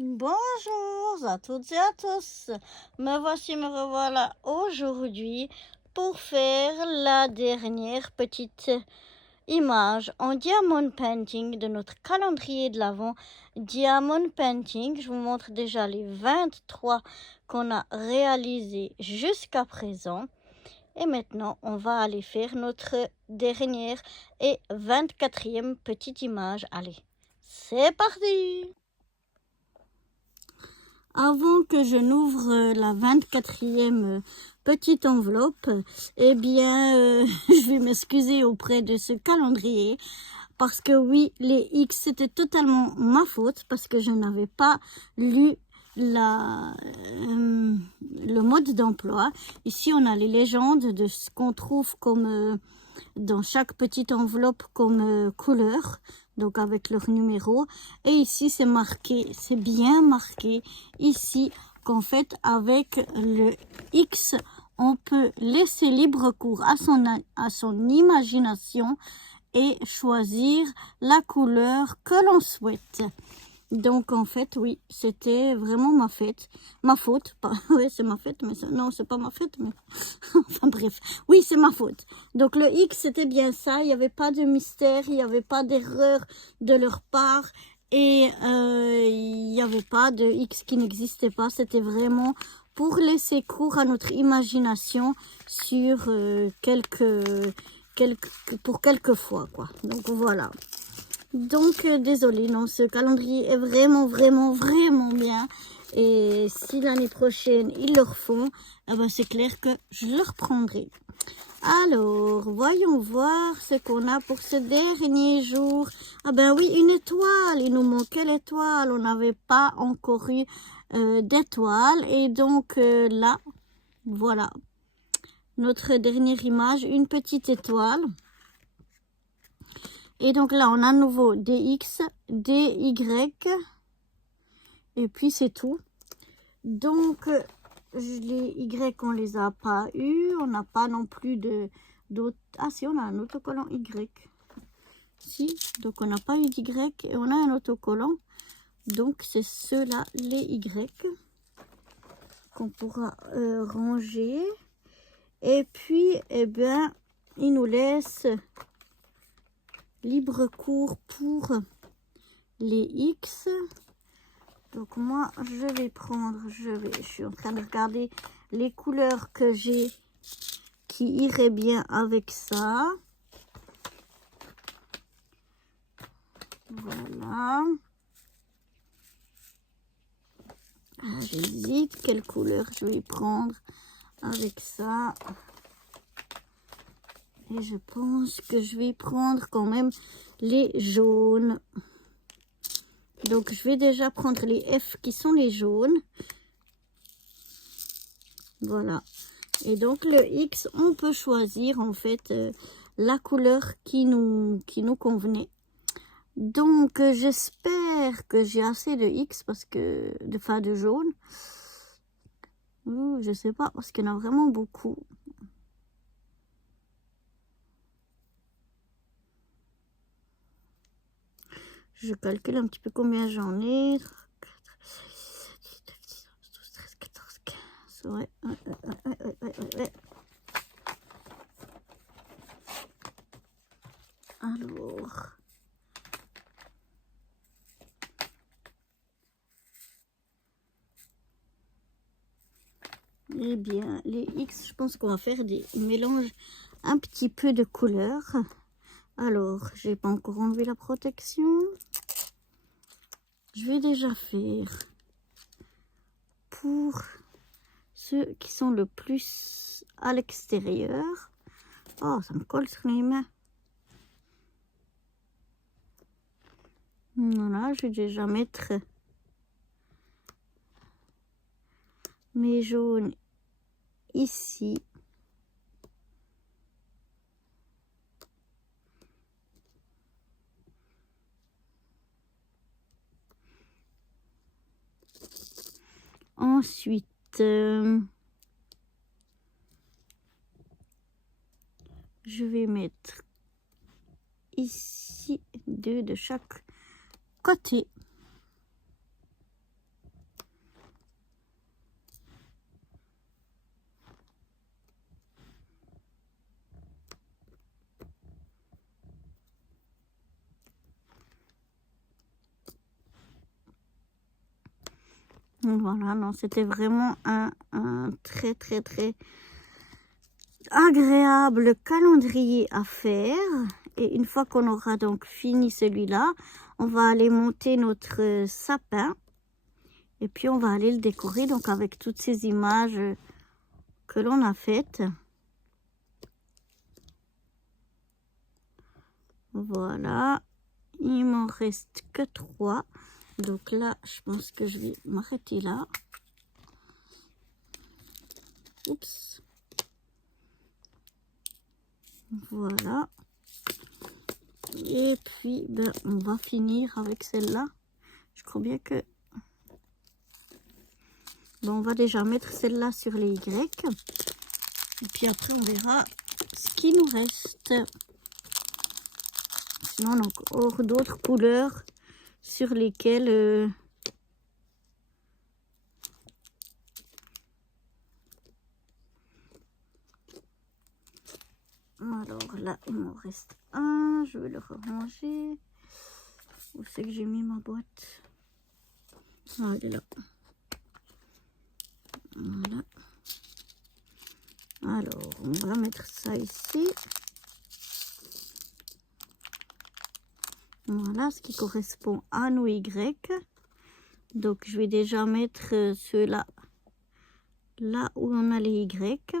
Bonjour à toutes et à tous. Me revoilà aujourd'hui pour faire la dernière petite image en diamond painting de notre calendrier de l'Avent. Diamond painting, je vous montre déjà les 23 qu'on a réalisés jusqu'à présent. Et maintenant, on va aller faire notre dernière et 24e petite image. Allez, c'est parti! Avant que je n'ouvre la 24e petite enveloppe, eh bien, je vais m'excuser auprès de ce calendrier parce que oui, les X, c'était totalement ma faute parce que je n'avais pas lu le mode d'emploi. Ici, on a les légendes de ce qu'on trouve comme dans chaque petite enveloppe comme couleur, donc avec leur numéro. Et ici, c'est marqué, c'est bien marqué ici qu'en fait, avec le X, on peut laisser libre cours à son imagination et choisir la couleur que l'on souhaite. Donc en fait, oui, c'était vraiment ma faute. Oui, c'est ma fête, mais non, c'est pas ma fête, mais enfin bref, oui, c'est ma faute. Donc le X, c'était bien ça. Il n'y avait pas de mystère, il n'y avait pas d'erreur de leur part et il n'y avait pas de X qui n'existait pas. C'était vraiment pour laisser cours à notre imagination sur pour quelques fois, quoi. Donc voilà. Donc, désolée, non, ce calendrier est vraiment bien. Et si l'année prochaine, ils le refont, eh ben, c'est clair que je le reprendrai. Alors, voyons voir ce qu'on a pour ce dernier jour. Ah ben oui, une étoile. Il nous manquait l'étoile. On n'avait pas encore eu d'étoile. Et donc, là, voilà. Notre dernière image, une petite étoile. Et donc là, on a à nouveau des X, des Y, et puis c'est tout. Donc, les Y, on les a pas eu. On n'a pas non plus d'autres. Ah si, on a un autocollant Y. Si, donc on n'a pas eu d'Y et on a un autocollant. Donc, c'est ceux-là, les Y, qu'on pourra ranger. Et puis, eh bien, il nous laisse libre cours pour les X. Donc moi, je suis en train de regarder les couleurs que j'ai qui iraient bien avec ça. Voilà. Ah, j'hésite quelle couleur je vais prendre avec ça. Et je pense que je vais prendre quand même les jaunes. Donc, je vais déjà prendre les F qui sont les jaunes. Voilà. Et donc, le X, on peut choisir en fait la couleur qui nous convenait. Donc, j'espère que j'ai assez de X parce que de jaune. Je sais pas parce qu'il y en a vraiment beaucoup. Je calcule un petit peu combien j'en ai. 4, 6, 7, 8, 9, 10, 11, 12, 13, 14, 15. Ouais. Alors. Eh bien, les X, je pense qu'on va faire des mélanges un petit peu de couleurs. Alors, j'ai pas encore enlevé la protection. Je vais déjà faire pour ceux qui sont le plus à l'extérieur. Oh, ça me colle sur les mains. Voilà, je vais déjà mettre mes jaunes ici. Ensuite, je vais mettre ici 2 de chaque côté. Voilà, non, c'était vraiment un très très très agréable calendrier à faire. Et une fois qu'on aura donc fini celui-là, on va aller monter notre sapin. Et puis on va aller le décorer donc avec toutes ces images que l'on a faites. Voilà, il m'en reste que 3. Donc là, je pense que je vais m'arrêter là. Oups. Voilà. Et puis, ben, on va finir avec celle-là. Je crois bien que... Bon, on va déjà mettre celle-là sur les Y. Et puis après, on verra ce qui nous reste. Sinon, on a encore d'autres couleurs sur lesquelles... Alors là, il m'en reste un. Je vais le ranger. Où c'est que j'ai mis ma boîte? Ah, elle est là. Voilà. Alors, on va mettre ça ici. Voilà, ce qui correspond à nos Y. Donc, je vais déjà mettre ceux-là, là où on a les Y.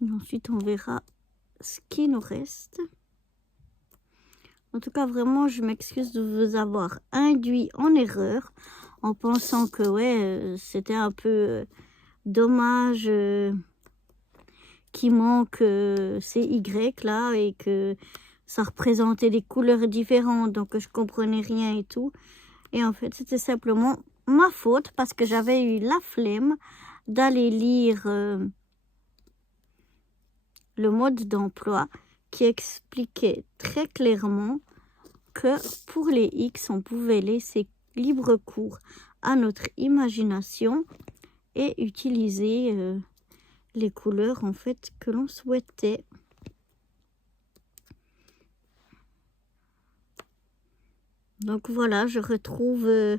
Et ensuite, on verra ce qui nous reste. En tout cas, vraiment, je m'excuse de vous avoir induit en erreur en pensant que, ouais, c'était un peu dommage qu'il manque ces Y là et que ça représentait des couleurs différentes, donc je comprenais rien et tout. Et en fait, c'était simplement ma faute parce que j'avais eu la flemme d'aller lire le mode d'emploi qui expliquait très clairement que pour les X, on pouvait laisser libre cours à notre imagination et utiliser les couleurs en fait que l'on souhaitait. Donc voilà, je retrouve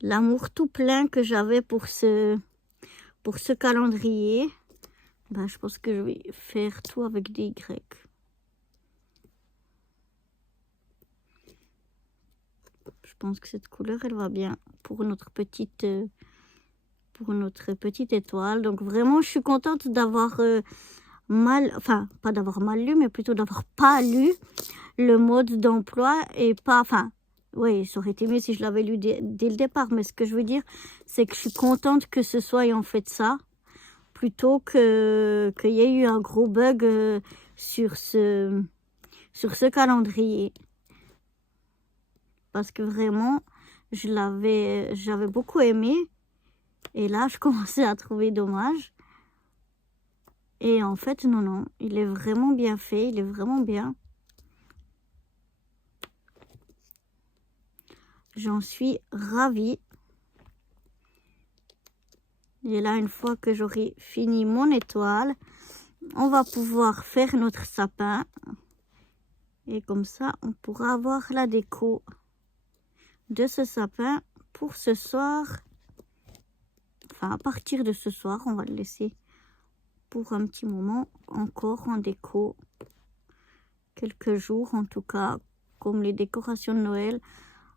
l'amour tout plein que j'avais pour ce calendrier. Ben, je pense que je vais faire tout avec des Y. Je pense que cette couleur, elle va bien pour notre petite étoile. Donc vraiment, je suis contente d'avoir pas d'avoir mal lu, mais plutôt d'avoir pas lu le mode d'emploi et pas, oui, ça aurait été mieux si je l'avais lu dès le départ. Mais ce que je veux dire, c'est que je suis contente que ce soit en fait ça, plutôt qu'il y ait eu un gros bug sur ce calendrier. Parce que vraiment, j'avais beaucoup aimé. Et là, je commençais à trouver dommage. Et en fait, non, il est vraiment bien fait, il est vraiment bien. J'en suis ravie. Et là, une fois que j'aurai fini mon étoile, on va pouvoir faire notre sapin. Et comme ça, on pourra avoir la déco de ce sapin pour ce soir. Enfin, à partir de ce soir, on va le laisser pour un petit moment encore en déco. Quelques jours en tout cas, comme les décorations de Noël.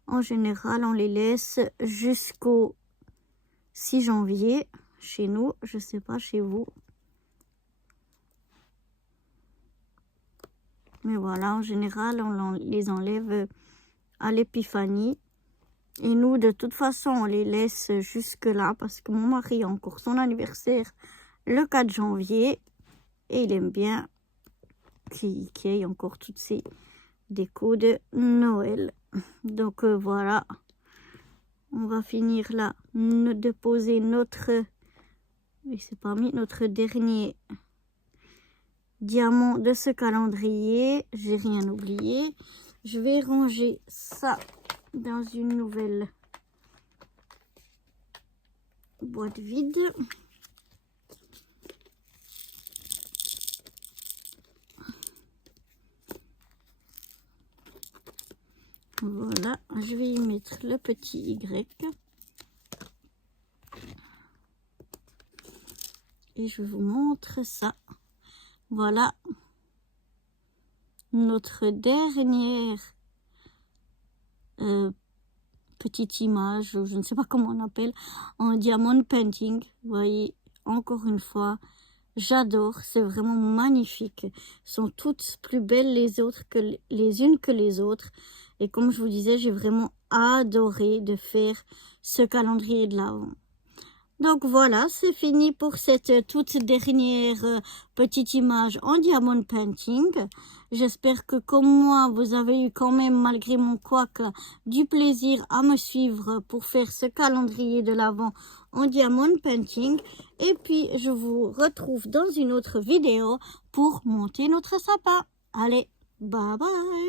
En général, on les laisse jusqu'au 6 janvier chez nous. Je ne sais pas chez vous. Mais voilà, en général, on les enlève à l'épiphanie. Et nous, de toute façon, on les laisse jusque-là parce que mon mari a encore son anniversaire le 4 janvier. Et il aime bien qu'il y ait encore toutes ces décos de Noël. Donc voilà. On va finir là de poser notre... Oui, c'est pas mis notre dernier diamant de ce calendrier. J'ai rien oublié. Je vais ranger ça dans une nouvelle boîte vide. Voilà, je vais y mettre le petit Y. Et je vous montre ça. Voilà. Notre dernière petite image, je ne sais pas comment on appelle, en diamond painting. Vous voyez, encore une fois, j'adore, c'est vraiment magnifique. Elles sont toutes plus belles les autres que les unes que les autres. Et comme je vous disais, j'ai vraiment adoré de faire ce calendrier de l'Avent. Donc voilà, c'est fini pour cette toute dernière petite image en diamond painting. J'espère que comme moi, vous avez eu quand même, malgré mon couac, du plaisir à me suivre pour faire ce calendrier de l'Avent en diamond painting. Et puis, je vous retrouve dans une autre vidéo pour monter notre sapin. Allez, bye bye!